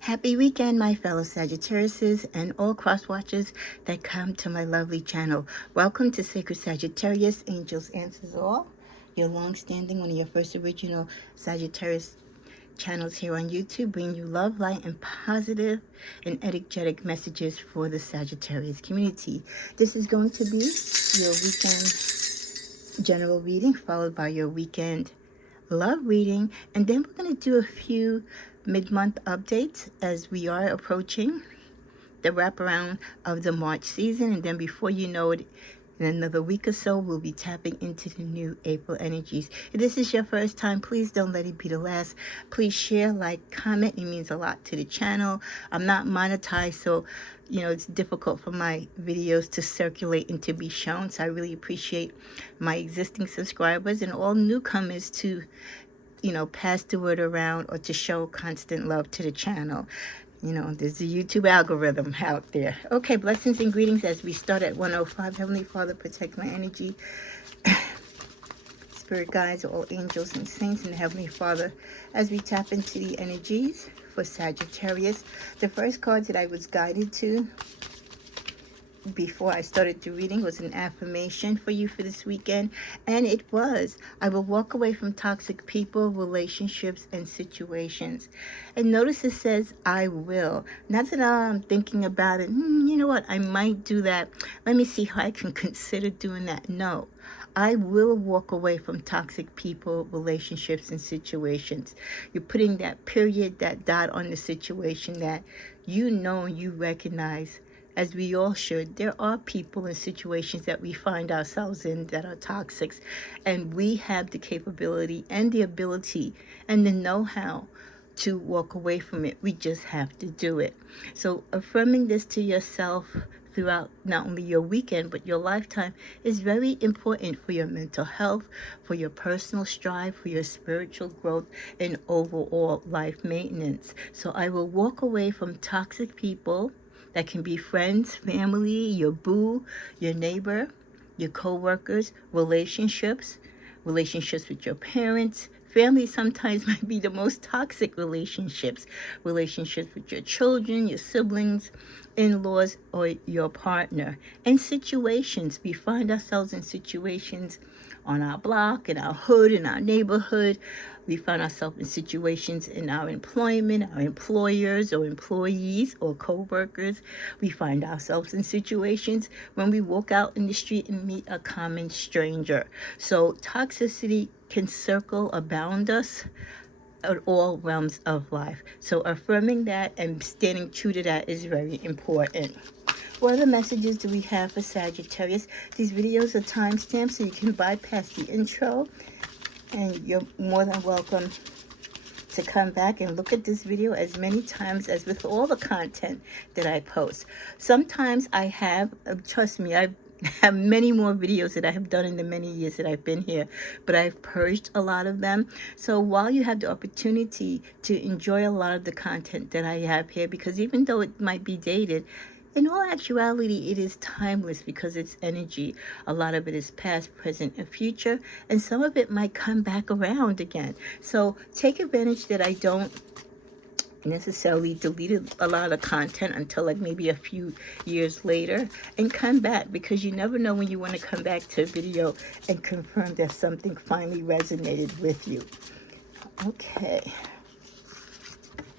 Happy weekend, my fellow Sagittariuses and all cross watchers that come to my lovely channel. Welcome to Sacred Sagittarius Angels Answers All, your long-standing, one of your first original Sagittarius channels here on YouTube, bringing you love, light, and positive and energetic messages for the Sagittarius community. This is going to be your weekend general reading, followed by your weekend love reading, and then we're going to do a few mid-month updates as we are approaching the wraparound of the March season. And then before you know it, in another week or so, we'll be tapping into the new April energies. If this is your first time, please don't let it be the last. Please share, like, comment. It means a lot to the channel. I'm not monetized, so it's difficult for my videos to circulate and to be shown. So I really appreciate my existing subscribers and all newcomers to pass the word around or to show constant love to the channel. There's a YouTube algorithm out there. Okay, blessings and greetings as we start at 105. Heavenly Father, protect my energy. Spirit guides, all angels and saints, and Heavenly Father, as we tap into the energies for Sagittarius. The first card that I was guided to before I started the reading was an affirmation for you for this weekend, and it was, I will walk away from toxic people, relationships, and situations. And notice it says I will. Not that I'm thinking about it, you know what, I might do that, let me see how I can consider doing that. No, I will walk away from toxic people, relationships, and situations. You're putting that period, that dot on the situation that you recognize, as we all should. There are people and situations that we find ourselves in that are toxic, and we have the capability and the ability and the know-how to walk away from it. We just have to do it. So affirming this to yourself throughout not only your weekend but your lifetime is very important for your mental health, for your personal strive, for your spiritual growth, and overall life maintenance. So I will walk away from toxic people. That can be friends, family, your boo, your neighbor, your co-workers, relationships with your parents. Family sometimes might be the most toxic relationships with your children, your siblings, in-laws, or your partner. And situations, we find ourselves in situations on our block, in our hood, in our neighborhood. We find ourselves in situations in our employment, our employers or employees or co-workers. We find ourselves in situations when we walk out in the street and meet a common stranger. So toxicity can circle abound us at all realms of life. So affirming that and standing true to that is very important. What other messages do we have for Sagittarius? These videos are timestamped, so you can bypass the intro, and you're more than welcome to come back and look at this video as many times as with all the content that I post. Sometimes I have, trust me, I have many more videos that I have done in the many years that I've been here, but I've purged a lot of them. So while you have the opportunity to enjoy a lot of the content that I have here, because even though it might be dated, in all actuality, it is timeless because it's energy. A lot of it is past, present, and future, and some of it might come back around again. So take advantage that I don't necessarily delete a lot of content until like maybe a few years later, and come back, because you never know when you want to come back to a video and confirm that something finally resonated with you. Okay.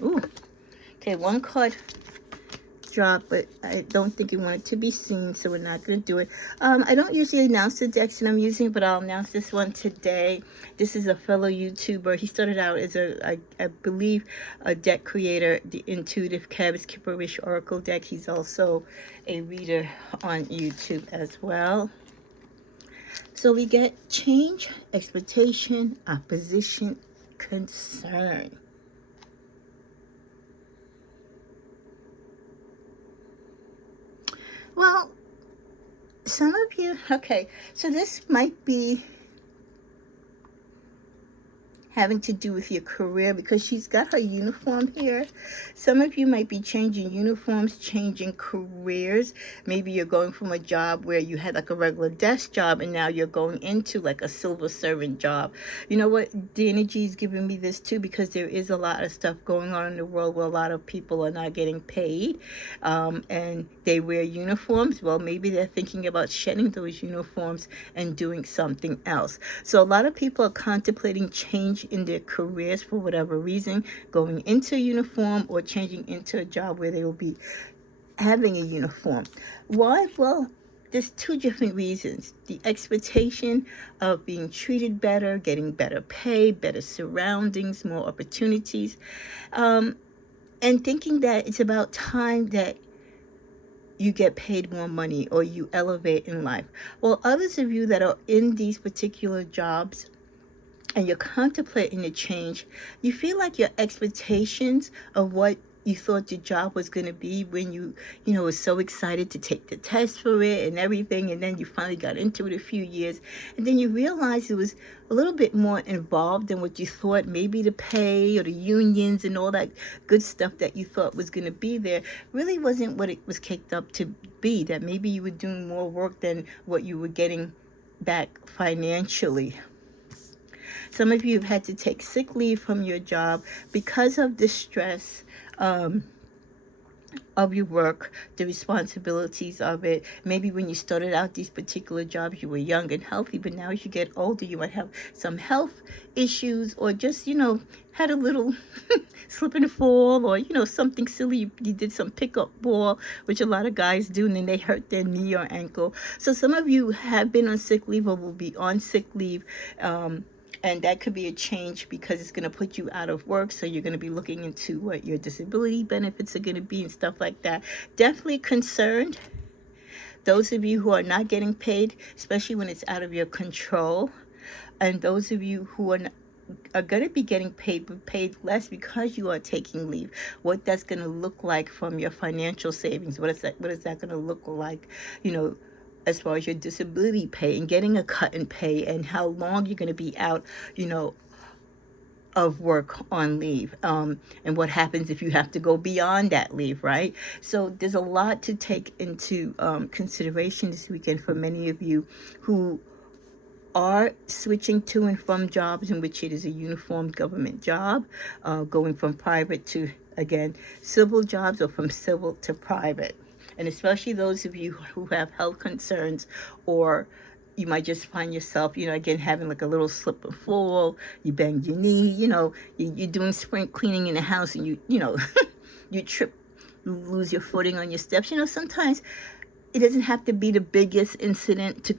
Ooh. Okay, one card drop, but I don't think you want it to be seen, so we're not going to do it. I don't usually announce the decks that I'm using, but I'll announce this one today. This is a fellow YouTuber. He started out as I believe a deck creator, the Intuitive Cabbage Kipperish Oracle deck. He's also a reader on YouTube as well. So we get change, expectation, opposition, concern. Well, some of you, okay, so this might be having to do with your career, because she's got her uniform here. Some of you might be changing uniforms, changing careers. Maybe you're going from a job where you had like a regular desk job and now you're going into like a civil servant job. You know what? The energy is giving me this too, because there is a lot of stuff going on in the world where a lot of people are not getting paid, and they wear uniforms. Well, maybe they're thinking about shedding those uniforms and doing something else. So a lot of people are contemplating change in their careers for whatever reason, going into a uniform or changing into a job where they will be having a uniform. Why? Well, there's two different reasons. The expectation of being treated better, getting better pay, better surroundings, more opportunities, and thinking that it's about time that you get paid more money or you elevate in life. Well, others of you that are in these particular jobs and you're contemplating a change, you feel like your expectations of what you thought your job was going to be when you was so excited to take the test for it and everything, and then you finally got into it a few years, and then you realized it was a little bit more involved than what you thought. Maybe the pay or the unions and all that good stuff that you thought was going to be there really wasn't what it was caked up to be, that maybe you were doing more work than what you were getting back financially. Some of you have had to take sick leave from your job because of the stress of your work, the responsibilities of it. Maybe when you started out these particular jobs, you were young and healthy, but now as you get older, you might have some health issues, or just, had a little slip and fall, or, something silly. You did some pickup ball, which a lot of guys do, and then they hurt their knee or ankle. So some of you have been on sick leave or will be on sick leave. And that could be a change because it's going to put you out of work. So you're going to be looking into what your disability benefits are going to be and stuff like that. Definitely concerned. Those of you who are not getting paid, especially when it's out of your control. And those of you who are going to be getting paid, but paid less because you are taking leave. What that's going to look like from your financial savings. What is that going to look like, as far as your disability pay and getting a cut in pay, and how long you're going to be out, of work on leave, and what happens if you have to go beyond that leave, right? So there's a lot to take into consideration this weekend for many of you who are switching to and from jobs in which it is a uniformed government job, going from private to, again, civil jobs, or from civil to private. And especially those of you who have health concerns, or you might just find yourself, again, having like a little slip and fall, you bend your knee, you're doing spring cleaning in the house, and you trip, you lose your footing on your steps. Sometimes it doesn't have to be the biggest incident to,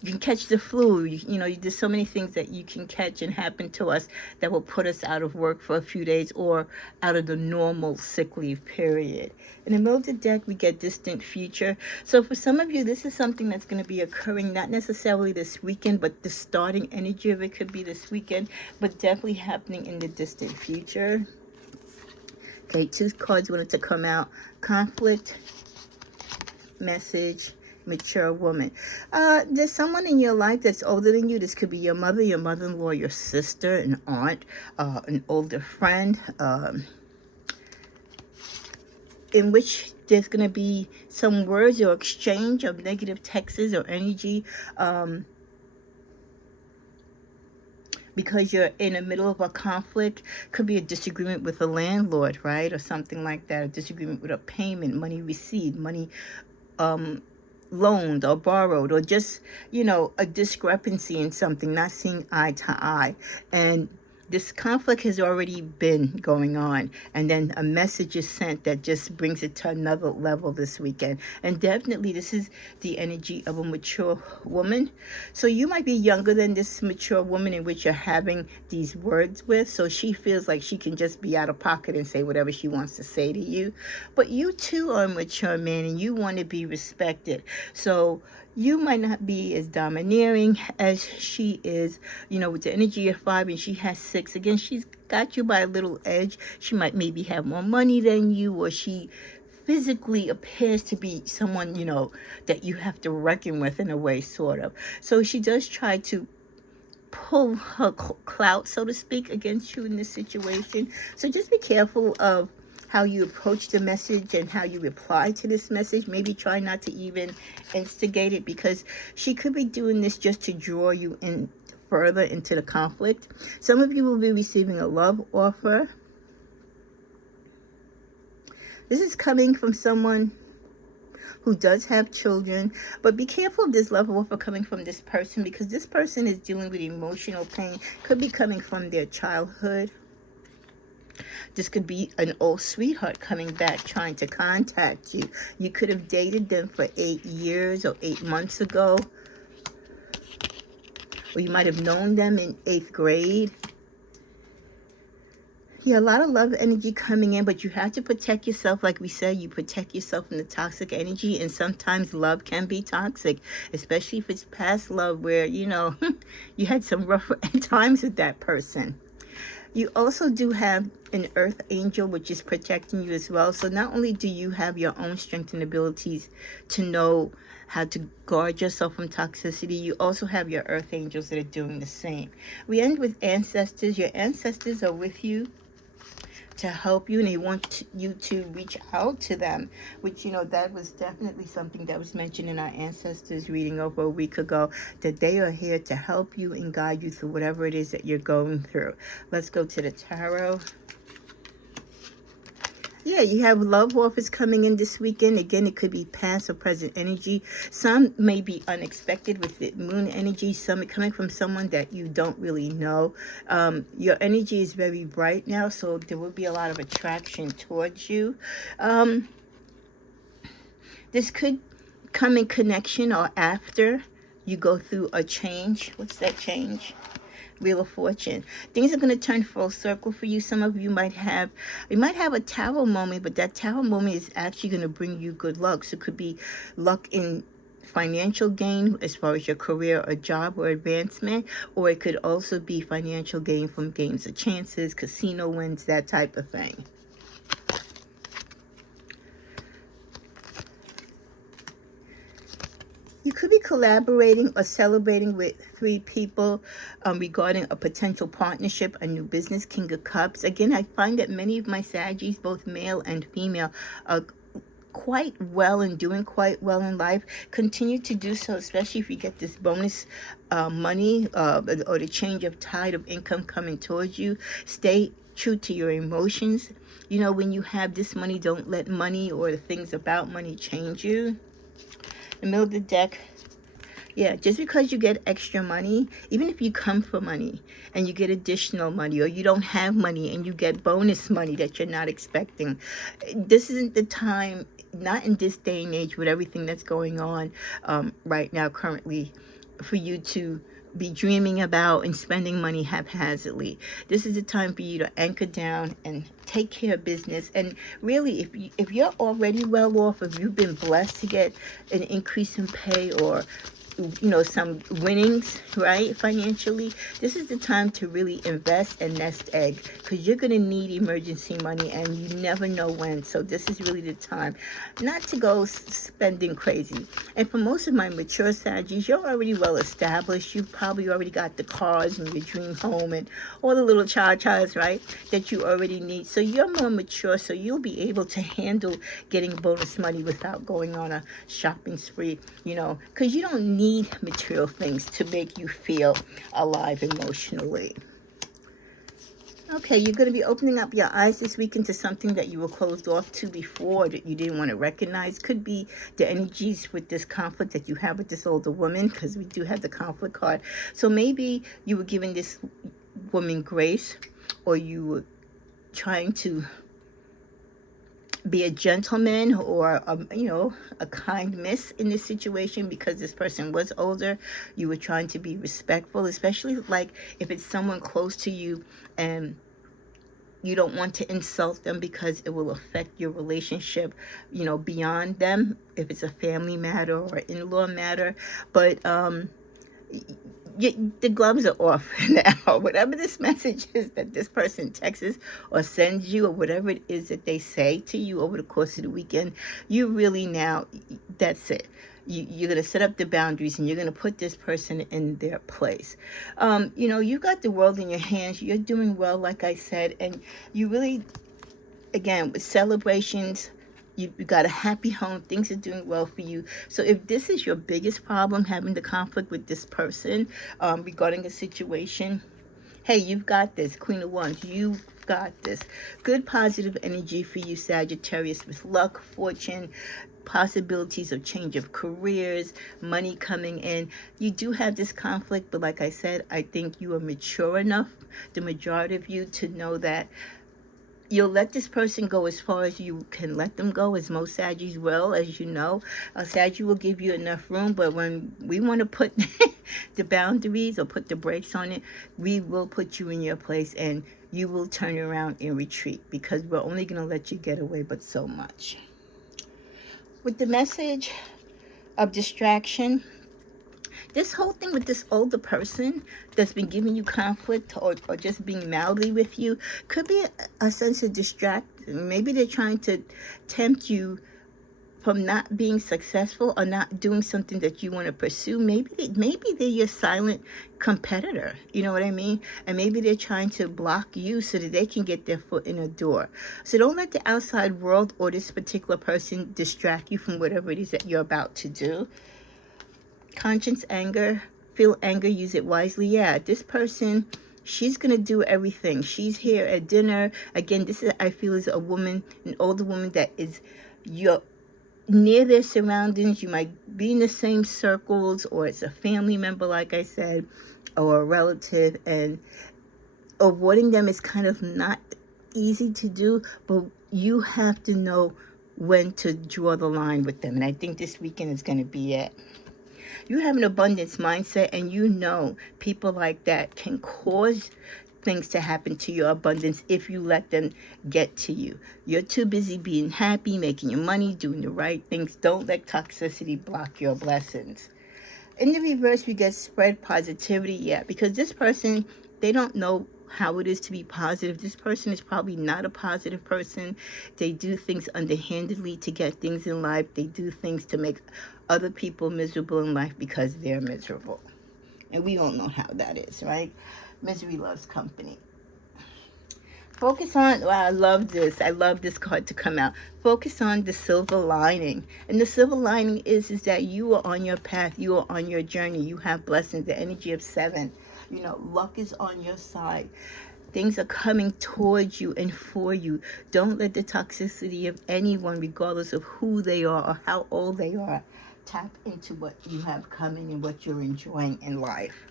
you can catch the flu. There's so many things that you can catch and happen to us that will put us out of work for a few days or out of the normal sick leave period. In the middle of the deck, we get distant future. So for some of you, this is something that's going to be occurring, not necessarily this weekend, but the starting energy of it could be this weekend, but definitely happening in the distant future. Okay, 2 cards wanted to come out. Conflict, message, mature woman. There's someone in your life that's older than you. This could be your mother, your mother-in-law, your sister, an aunt, an older friend, in which there's going to be some words or exchange of negative texts or energy, because you're in the middle of a conflict. Could be a disagreement with a landlord, right? Or something like that. A disagreement with a payment, money received, money loaned or borrowed, or just, a discrepancy in something, not seeing eye to eye. And this conflict has already been going on, and then a message is sent that just brings it to another level this weekend. And definitely this is the energy of a mature woman. So you might be younger than this mature woman in which you're having these words with, so she feels like she can just be out of pocket and say whatever she wants to say to you. But you too are a mature man, and you want to be respected. So you might not be as domineering as she is, with the energy of 5, and she has 6. Again, she's got you by a little edge. She might maybe have more money than you, or she physically appears to be someone, that you have to reckon with in a way, sort of. So she does try to pull her clout, so to speak, against you in this situation. So just be careful of how you approach the message and how you reply to this message. Maybe try not to even instigate it, because she could be doing this just to draw you in further into the conflict. Some of you will be receiving a love offer. This is coming from someone who does have children, but be careful of this love offer coming from this person, because this person is dealing with emotional pain. Could be coming from their childhood. This could be an old sweetheart coming back trying to contact you. You could have dated them for 8 years or 8 months ago, or you might have known them in 8th grade. Yeah, a lot of love energy coming in, but you have to protect yourself. Like we said, you protect yourself from the toxic energy, and sometimes love can be toxic, especially if it's past love where, you know, you had some rough times with that person. You also do have an earth angel, which is protecting you as well. So not only do you have your own strength and abilities to know how to guard yourself from toxicity, you also have your earth angels that are doing the same. We end with ancestors. Your ancestors are with you to help you, and they want you to reach out to them, which, you know, that was definitely something that was mentioned in our ancestors reading over a week ago, that they are here to help you and guide you through whatever it is that you're going through. Let's go to the tarot. Yeah, you have love offers coming in this weekend. Again, it could be past or present energy. Some may be unexpected with the moon energy. Some coming from someone that you don't really know. Your energy is very bright now, so there will be a lot of attraction towards you. This could come in connection or after you go through a change. What's that change? Wheel of Fortune. Things are going to turn full circle for you. Some of you might have a tarot moment, but that tarot moment is actually going to bring you good luck. So it could be luck in financial gain as far as your career or job or advancement, or it could also be financial gain from games of chances, casino wins, that type of thing. You could be collaborating or celebrating with 3 people regarding a potential partnership, a new business. King of Cups. Again, I find that many of my Saggies, both male and female, are quite well and doing quite well in life. Continue to do so, especially if you get this bonus money or the change of tide of income coming towards you. Stay true to your emotions. You know, when you have this money, don't let money or the things about money change you. The middle of the deck, yeah, just because you get extra money, even if you come for money and you get additional money, or you don't have money and you get bonus money that you're not expecting, this isn't the time, not in this day and age with everything that's going on right now currently, for you to be dreaming about and spending money haphazardly. This is the time for you to anchor down and take care of business. And really, if you're already well off, if you've been blessed to get an increase in pay, or you know, some winnings, right, financially, this is the time to really invest and nest egg, because you're going to need emergency money and you never know when. So this is really the time not to go spending crazy. And for most of my mature Saggies, you're already well established. You've probably already got the cars and your dream home and all the little cha-chas, right, that you already need. So you're more mature, so you'll be able to handle getting bonus money without going on a shopping spree, you know, because you don't need material things to make you feel alive emotionally. Okay, you're going to be opening up your eyes this week into something that you were closed off to before, that you didn't want to recognize. Could be the energies with this conflict that you have with this older woman, because we do have the conflict card. So maybe you were giving this woman grace, or you were trying to be a gentleman, or you know, a kind miss in this situation, because this person was older. You were trying to be respectful, especially like if it's someone close to you and you don't want to insult them because it will affect your relationship, you know, beyond them, if it's a family matter or in-law matter. But the gloves are off now. Whatever this message is that this person texts or sends you, or whatever it is that they say to you over the course of the weekend, you really now, that's it. You're going to set up the boundaries and you're going to put this person in their place. You got the world in your hands. You're doing well, like I said, and you really, again, with celebrations, you got a happy home. Things are doing well for you. So if this is your biggest problem, having the conflict with this person regarding a situation, hey, you've got this, Queen of Wands. You've got this. Good positive energy for you, Sagittarius, with luck, fortune, possibilities of change of careers, money coming in. You do have this conflict, but like I said, I think you are mature enough, the majority of you, to know that you'll let this person go as far as you can let them go, as most Saggies will, as you know. Saggy will give you enough room, but when we want to put the boundaries or put the brakes on it, we will put you in your place and you will turn around and retreat, because we're only going to let you get away but so much. With the message of distraction, this whole thing with this older person that's been giving you conflict or just being mildly with you could be a sense of distraction. Maybe they're trying to tempt you from not being successful or not doing something that you want to pursue. Maybe they're your silent competitor. You know what I mean? And maybe they're trying to block you so that they can get their foot in a door. So don't let the outside world or this particular person distract you from whatever it is that you're about to do. Conscience, anger, feel anger, use it wisely. Yeah, this person, she's going to do everything. She's here at dinner. Again, this is, I feel, is a woman, an older woman that is you're near their surroundings. You might be in the same circles, or it's a family member, like I said, or a relative, and avoiding them is kind of not easy to do, but you have to know when to draw the line with them. And I think this weekend is going to be it. You have an abundance mindset, and you know people like that can cause things to happen to your abundance if you let them get to you. You're too busy being happy, making your money, doing the right things. Don't let toxicity block your blessings. In the reverse, we get spread positivity. Yeah, because this person, they don't know how it is to be positive. This person is probably not a positive person. They do things underhandedly to get things in life. They do things to make other people miserable in life because they're miserable. And we all know how that is, right? Misery loves company. Focus on, wow, I love this. I love this card to come out. Focus on the silver lining. And the silver lining is that you are on your path. You are on your journey. You have blessings, the energy of 7. Luck is on your side. Things are coming towards you and for you. Don't let the toxicity of anyone, regardless of who they are or how old they are, tap into what you have coming and what you're enjoying in life.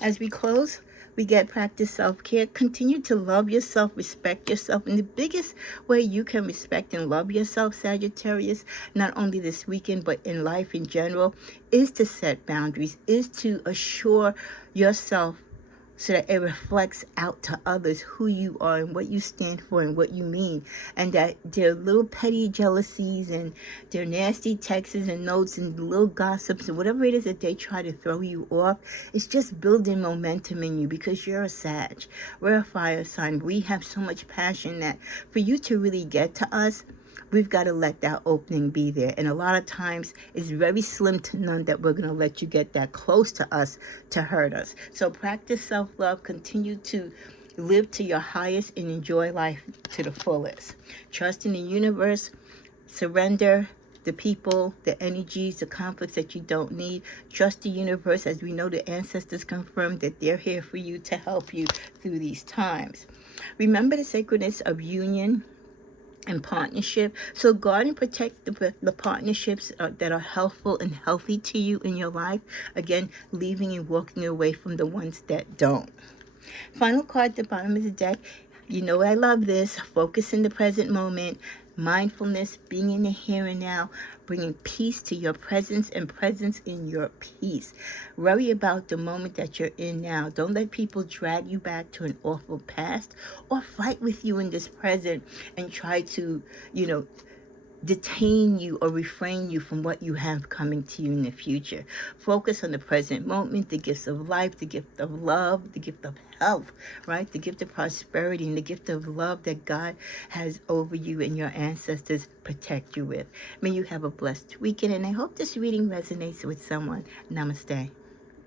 As we close, we get practice self-care. Continue to love yourself, respect yourself. And the biggest way you can respect and love yourself, Sagittarius, not only this weekend, but in life in general, is to set boundaries, is to assure yourself so that it reflects out to others who you are and what you stand for and what you mean. And that their little petty jealousies and their nasty texts and notes and little gossips and whatever it is that they try to throw you off, it's just building momentum in you, because you're a Sag. We're a fire sign. We have so much passion that for you to really get to us, we've got to let that opening be there. And a lot of times it's very slim to none that we're going to let you get that close to us to hurt us. So practice self-love. Continue to live to your highest and enjoy life to the fullest. Trust in the universe. Surrender the people, the energies, the conflicts that you don't need. Trust the universe, as we know the ancestors confirmed that they're here for you to help you through these times. Remember the sacredness of union and partnership. So guard and protect the partnerships that are helpful and healthy to you in your life. Again, leaving and walking away from the ones that don't. Final card at the bottom of the deck. You know I love this. Focus in the present moment. Mindfulness, being in the here and now, bringing peace to your presence and presence in your peace. Worry about the moment that you're in now. Don't let people drag you back to an awful past or fight with you in this present and try to, detain you or refrain you from what you have coming to you in the future. Focus on the present moment, the gifts of life, the gift of love, the gift of health, right? The gift of prosperity and the gift of love that God has over you and your ancestors protect you with. May you have a blessed weekend, and I hope this reading resonates with someone. Namaste.